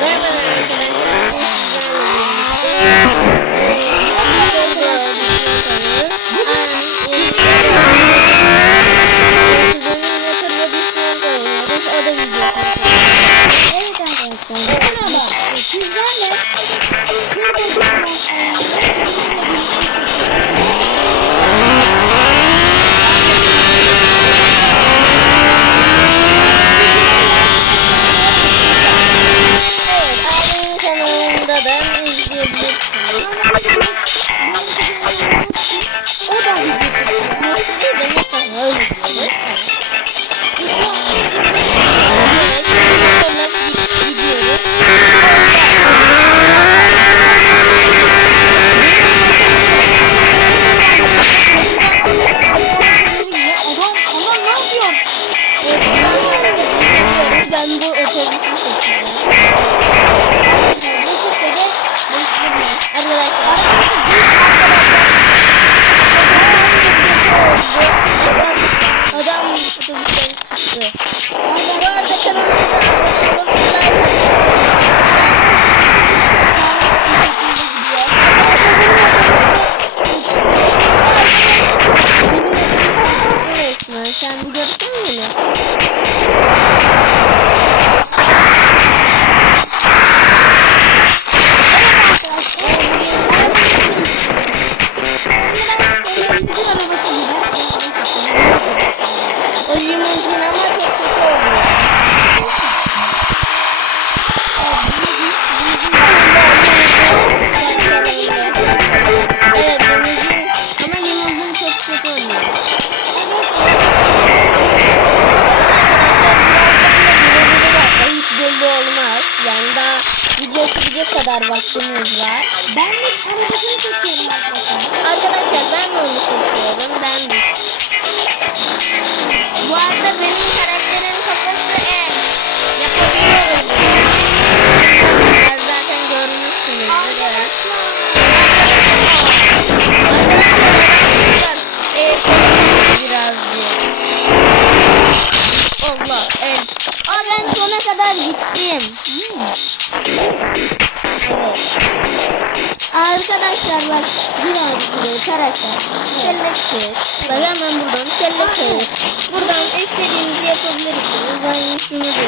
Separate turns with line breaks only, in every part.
Evet O da video çekiyor.
Nasıl değil de mutlaka öyle diyoruz.
İsmi Turbo
Evet, şimdi sonra Limuzin ama çok kötü oldu. Evet limuzin ama limuzin çok kötü oluyor. Belli olmaz. Yani daha video çekecek kadar vaktimiz var.
Ben de arabasını seçiyorum arkadaşlar.
Arkadaşlar Arkadaşlar bak şuraya karakter. Select. Bak hemen buradan select. Buradan istediğinizi yapabilirsiniz. Ben şunu deneyeceğim.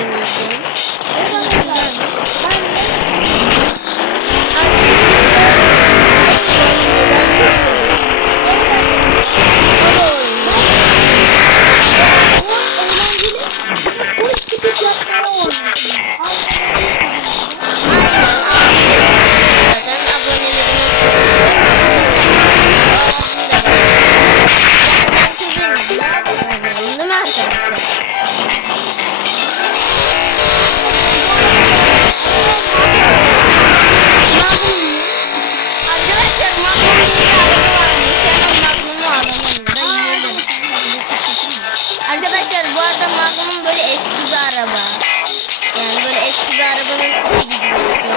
Eski bir araba. Yani böyle eski bir arabanın tipi gibi gözüküyor.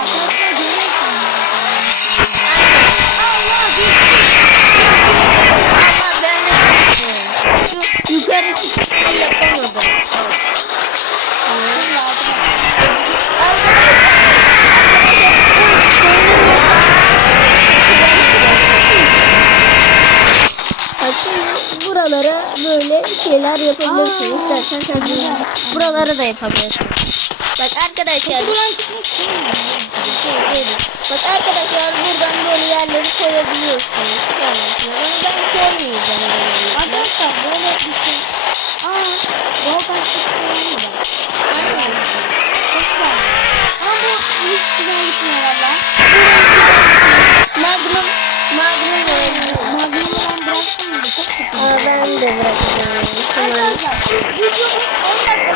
Arkadaşlar görüyorsunuz.
Aynen. Allah düştü. Düştü. Allah ben de düştüm. Şu yukarı çıkmayı yapabilirsiniz.
Aa,
İstersen sen buralara da yapabilirsin. Bak arkadaşlar
çıkmak istemiyorum.
şey gelin. Bak arkadaşlar buradan böyle yerleri koyabiliyorsunuz. Ama ben koymayacağım.
Arkadaşlar böyle bir şey. Aa, Volkan çıkıyor
de bırakacağım. Tamam.
Arkadaşlar videomuz 10 dakika